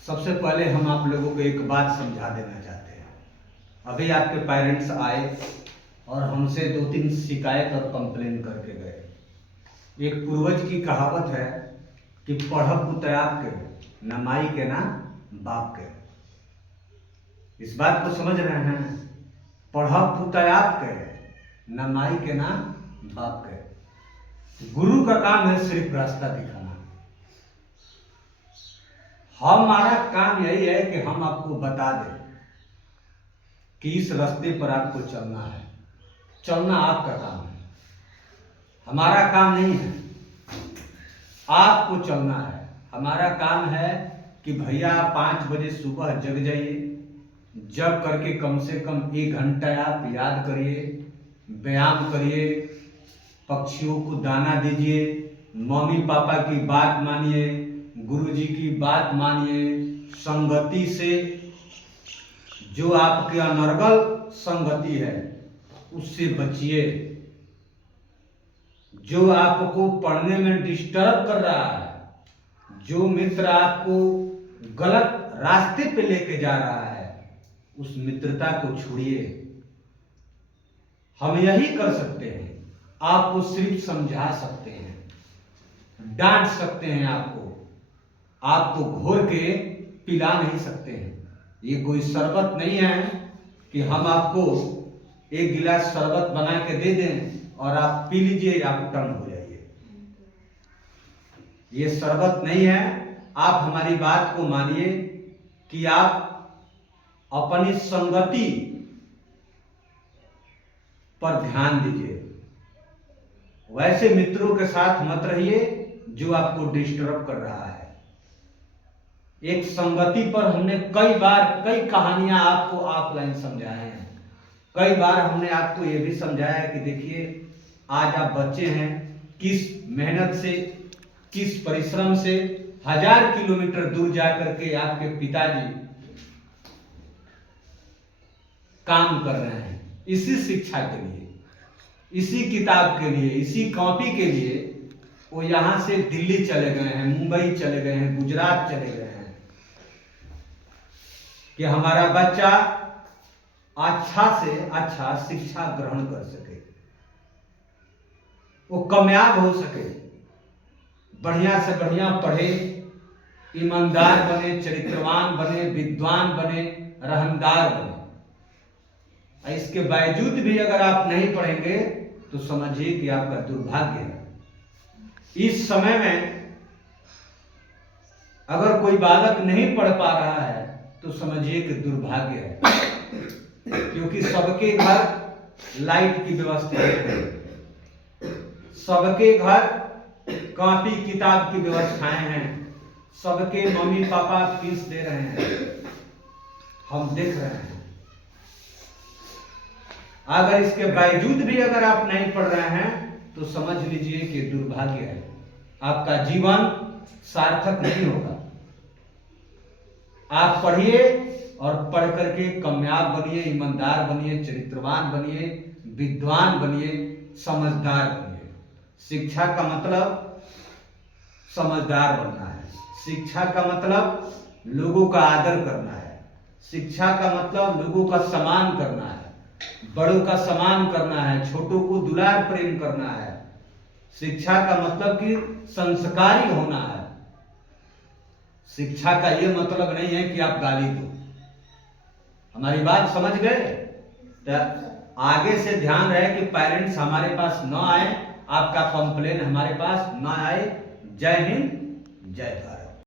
सबसे पहले हम आप लोगों को एक बात समझा देना चाहते हैं। अभी आपके पेरेंट्स आए और हमसे 2-3 शिकायत और कंप्लेन करके गए। एक पूर्वज की कहावत है कि पढ़ब पुतैयाब के न माई के ना बाप के। इस बात को समझ रहे हैं? पढ़ब पुतैयाब के न माई के ना बाप के। गुरु का काम है सिर्फ रास्ता दिखाना। हमारा काम यही है कि हम आपको बता दें कि इस रास्ते पर आपको चलना है। चलना आपका काम है, हमारा काम नहीं है। आपको चलना है। हमारा काम है कि भैया 5 बजे सुबह जग जाइए। जग करके कम से कम 1 घंटा आप याद करिए, व्यायाम करिए, पक्षियों को दाना दीजिए, मम्मी पापा की बात मानिए, गुरुजी की बात मानिए। संगति से, जो आपके अनर्गल संगति है उससे बचिए। जो आपको पढ़ने में डिस्टर्ब कर रहा है, जो मित्र आपको गलत रास्ते पे लेके जा रहा है, उस मित्रता को छोड़िए। हम यही कर सकते हैं, आपको सिर्फ समझा सकते हैं, डांट सकते हैं, आपको घोर के पिला नहीं सकते हैं। ये कोई शरबत नहीं है कि हम आपको 1 गिलास शरबत बना के दे दें और आप पी लीजिए, आप टन हो जाइए। ये शरबत नहीं है। आप हमारी बात को मानिए कि आप अपनी संगति पर ध्यान दीजिए। वैसे मित्रों के साथ मत रहिए जो आपको डिस्टर्ब कर रहा है। एक संगति पर हमने कई बार कई कहानियां आपको ऑफलाइन समझाए हैं। कई बार हमने आपको यह भी समझाया कि देखिए, आज आप बच्चे हैं, किस मेहनत से, किस परिश्रम से 1000 किलोमीटर दूर जाकर के आपके पिताजी काम कर रहे हैं इसी शिक्षा के लिए, इसी किताब के लिए, इसी कॉपी के लिए। वो यहां से दिल्ली चले गए हैं, मुंबई चले गए हैं, गुजरात चले गए हैं कि हमारा बच्चा अच्छा से अच्छा शिक्षा ग्रहण कर सके, वो कामयाब हो सके, बढ़िया से बढ़िया पढ़े, ईमानदार बने, चरित्रवान बने, विद्वान बने, रहनदार बने। इसके बावजूद भी अगर आप नहीं पढ़ेंगे तो समझिए कि आपका दुर्भाग्य है। इस समय में अगर कोई बालक नहीं पढ़ पा रहा है तो समझिए कि दुर्भाग्य है, क्योंकि सबके घर लाइट की व्यवस्था है, सबके घर कॉपी किताब की व्यवस्थाएं हैं, सबके मम्मी पापा फीस दे रहे हैं, हम देख रहे हैं। अगर इसके बावजूद भी अगर आप नहीं पढ़ रहे हैं तो समझ लीजिए कि दुर्भाग्य है, आपका जीवन सार्थक नहीं होगा। आप पढ़िए और पढ़ करके कामयाब बनिए, ईमानदार बनिए, चरित्रवान बनिए, विद्वान बनिए, समझदार बनिए। शिक्षा का मतलब समझदार बनना है। शिक्षा का मतलब लोगों का आदर करना है। शिक्षा का मतलब लोगों का सम्मान करना है, बड़ों का सम्मान करना है, छोटों को दुलार प्रेम करना है। शिक्षा का मतलब कि संस्कारी होना है। शिक्षा का यह मतलब नहीं है कि आप गाली दो। हमारी बात समझ गए? तो आगे से ध्यान रहे कि पेरेंट्स हमारे पास न आए, आपका कंप्लेन हमारे पास न आए। जय हिंद, जय भारत।